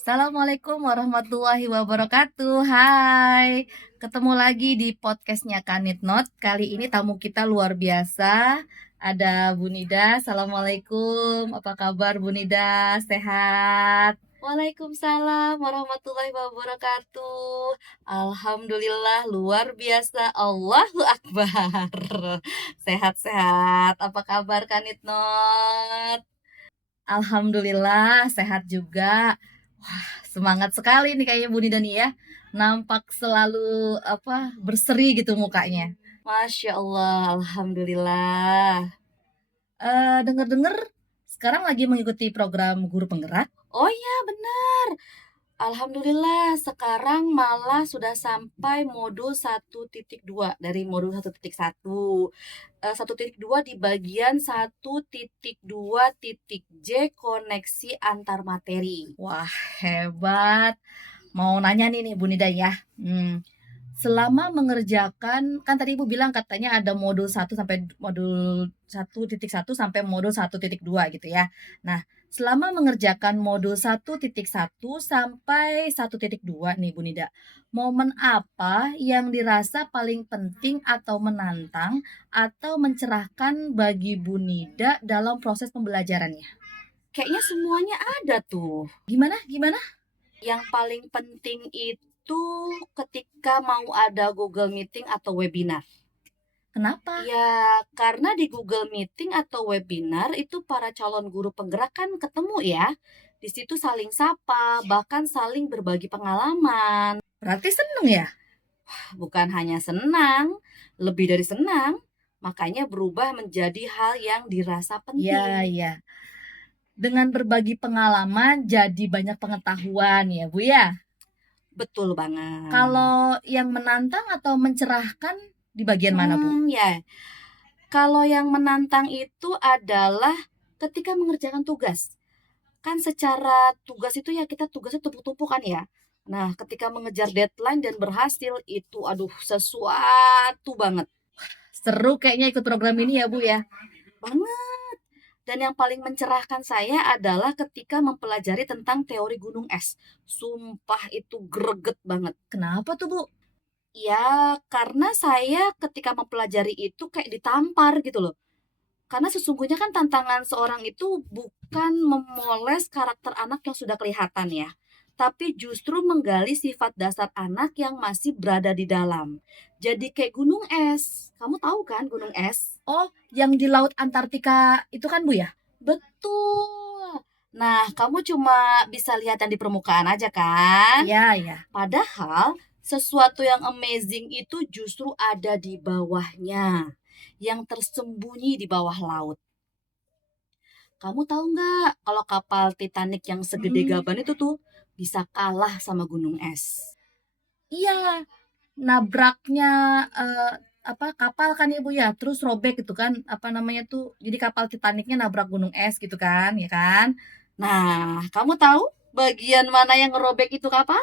Assalamualaikum warahmatullahi wabarakatuh. Hai, ketemu lagi di podcastnya Kanit Not. Kali ini tamu kita luar biasa. Ada Bu Nida. Assalamualaikum. Apa kabar Bu Nida? Sehat? Waalaikumsalam warahmatullahi wabarakatuh. Alhamdulillah luar biasa. Allahu Akbar. Sehat-sehat. Apa kabar Kanit Not? Alhamdulillah sehat juga. Semangat sekali nih kayaknya Bu Nida nih ya. Nampak selalu berseri gitu mukanya. Masya Allah, alhamdulillah. Dengar-dengar sekarang lagi mengikuti program guru penggerak. Oh iya benar. Alhamdulillah sekarang malah sudah sampai modul 1.2 dari modul 1.1. 1.2 di bagian 1.2.J koneksi antar materi. Wah, hebat. Mau nanya nih Bu Nida ya. Selama mengerjakan kan tadi Ibu bilang katanya ada modul 1 sampai modul 1.1 sampai modul 1.2 gitu ya. Nah, selama mengerjakan modul 1.1 sampai 1.2 nih Bu Nida, momen apa yang dirasa paling penting atau menantang atau mencerahkan bagi Bu Nida dalam proses pembelajarannya? Kayaknya semuanya ada tuh. Gimana? Gimana? Yang paling penting itu ketika mau ada Google Meeting atau webinar. Kenapa? Ya, karena di Google Meeting atau webinar itu para calon guru penggerak kan ketemu ya. Di situ saling sapa, bahkan saling berbagi pengalaman. Berarti seneng ya? Bukan hanya senang, lebih dari senang. Makanya berubah menjadi hal yang dirasa penting. Iya, iya. Dengan berbagi pengalaman jadi banyak pengetahuan ya Bu ya? Betul banget. Kalau yang menantang atau mencerahkan di bagian mana Bu? Ya, kalau yang menantang itu adalah ketika mengerjakan tugas. Kan secara tugas itu ya kita tugasnya tumpuk-tumpuk kan ya. Nah, ketika mengejar deadline dan berhasil itu aduh sesuatu banget. Seru kayaknya ikut program ini ya Bu ya. Banget. Dan yang paling mencerahkan saya adalah ketika mempelajari tentang teori gunung es. Sumpah itu greget banget. Kenapa tuh, Bu? Ya, karena saya ketika mempelajari itu kayak ditampar gitu loh. Karena sesungguhnya kan tantangan seorang itu bukan memoles karakter anak yang sudah kelihatan ya, tapi justru menggali sifat dasar anak yang masih berada di dalam. Jadi kayak gunung es. Kamu tahu kan gunung es? Oh, yang di Laut Antartika itu kan Bu ya? Betul. Nah, kamu cuma bisa lihat yang di permukaan aja kan? Iya, iya. Padahal sesuatu yang amazing itu justru ada di bawahnya, yang tersembunyi di bawah laut. Kamu tahu nggak kalau kapal Titanic yang segede gaban itu tuh bisa kalah sama gunung es? Iya, nabraknya kapal kan ya Bu ya, terus robek gitu kan, apa namanya tuh, jadi kapal Titanicnya nabrak gunung es gitu kan, ya kan? Nah, kamu tahu bagian mana yang ngerobek itu kapal?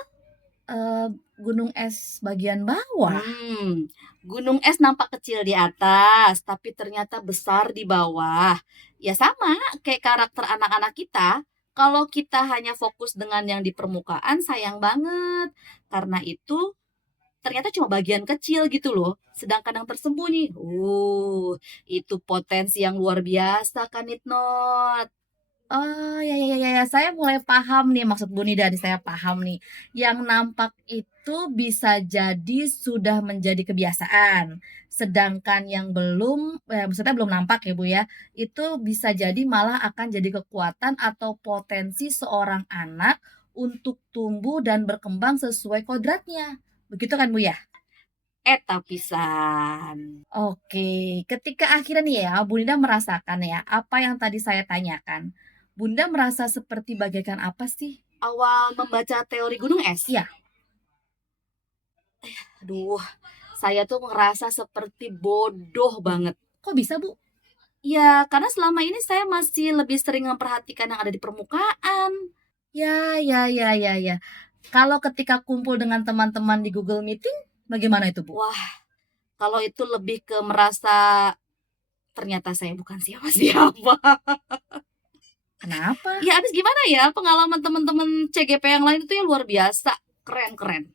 Gunung es bagian bawah. Gunung es nampak kecil di atas, tapi ternyata besar di bawah. Ya sama kayak karakter anak-anak kita. Kalau kita hanya fokus dengan yang di permukaan, sayang banget. Karena itu ternyata cuma bagian kecil gitu loh. Sedangkan yang tersembunyi, itu potensi yang luar biasa kan Itnot. Oh, ya, ya, ya, ya, saya mulai paham nih maksud Bu Nida nih, saya paham nih. Yang nampak itu bisa jadi sudah menjadi kebiasaan, sedangkan yang belum, maksudnya belum nampak ya Bu ya, itu bisa jadi malah akan jadi kekuatan atau potensi seorang anak untuk tumbuh dan berkembang sesuai kodratnya. Begitu kan Bu ya? Eta pisan. Oke, ketika akhirnya nih ya, Bunda merasakan ya, apa yang tadi saya tanyakan. Bunda merasa seperti bagaikan apa sih? Awal membaca teori gunung es? Iya. Aduh, saya tuh ngerasa seperti bodoh banget. Kok bisa, Bu? Ya, karena selama ini saya masih lebih sering memperhatikan yang ada di permukaan. Ya, ya, ya, ya, ya. Kalau ketika kumpul dengan teman-teman di Google Meeting, bagaimana itu, Bu? Wah, kalau itu lebih ke merasa ternyata saya bukan siapa-siapa. Kenapa? Ya habis gimana ya, pengalaman teman-teman CGP yang lain itu ya luar biasa, keren-keren.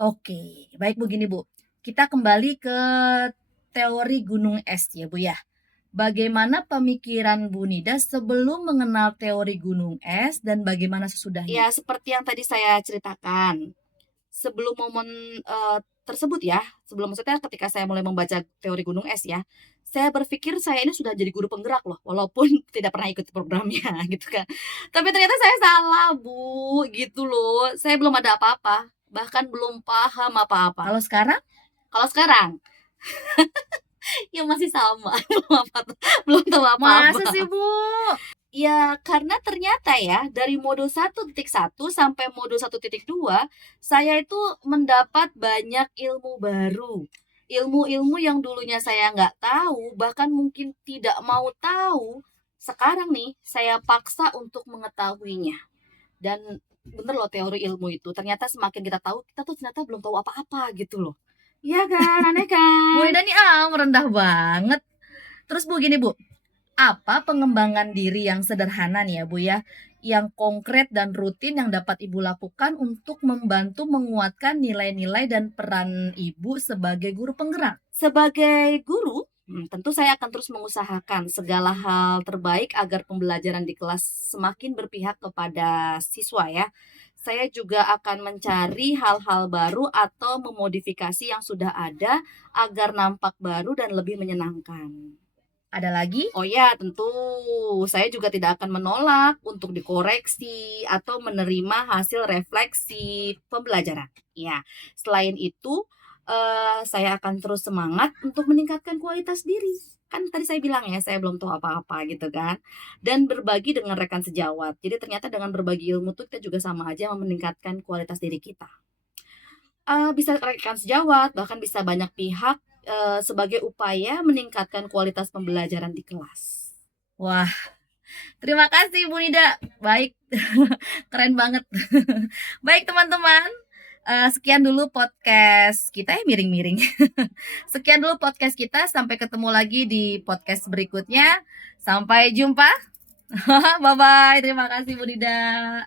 Oke, baik begini Bu. Kita kembali ke teori gunung es ya Bu ya. Bagaimana pemikiran Bu Nida sebelum mengenal teori gunung es dan bagaimana sesudahnya? Ya seperti yang tadi saya ceritakan, sebelum momen tersebut ya, sebelum maksudnya ketika saya mulai membaca teori gunung es ya, saya berpikir saya ini sudah jadi guru penggerak loh, walaupun tidak pernah ikut programnya gitu kan. Tapi ternyata saya salah Bu, gitu loh. Saya belum ada apa-apa, bahkan belum paham apa-apa. Kalau sekarang? Kalau sekarang, ya masih sama, belum tahu Masa sih apa-apa. Bu? Ya, karena ternyata ya, dari modul 1.1 sampai modul 1.2, saya itu mendapat banyak ilmu baru. Ilmu-ilmu yang dulunya saya nggak tahu, bahkan mungkin tidak mau tahu, sekarang nih saya paksa untuk mengetahuinya. Dan bener loh teori ilmu itu, ternyata semakin kita tahu, kita tuh ternyata belum tahu apa-apa gitu loh. Iya kan, aneh Bu kan? Nida nih merendah banget. Terus Bu gini Bu, apa pengembangan diri yang sederhana nih ya Bu ya, yang konkret dan rutin yang dapat Ibu lakukan untuk membantu menguatkan nilai-nilai dan peran Ibu sebagai guru penggerak? Sebagai guru, tentu saya akan terus mengusahakan segala hal terbaik agar pembelajaran di kelas semakin berpihak kepada siswa ya. Saya juga akan mencari hal-hal baru atau memodifikasi yang sudah ada agar nampak baru dan lebih menyenangkan. Ada lagi? Oh ya, tentu saya juga tidak akan menolak untuk dikoreksi atau menerima hasil refleksi pembelajaran. Ya, selain itu saya akan terus semangat untuk meningkatkan kualitas diri. Kan tadi saya bilang ya, saya belum tahu apa-apa gitu kan. Dan berbagi dengan rekan sejawat. Jadi ternyata dengan berbagi ilmu tuh kita juga sama aja meningkatkan kualitas diri kita. Bisa rekan sejawat, bahkan bisa banyak pihak, sebagai upaya meningkatkan kualitas pembelajaran di kelas. Wah, terima kasih Bu Nida. Baik, keren banget. Baik teman-teman, sekian dulu podcast kita ya miring-miring. Sekian dulu podcast kita, sampai ketemu lagi di podcast berikutnya. Sampai jumpa. Bye-bye, terima kasih Bu Nida.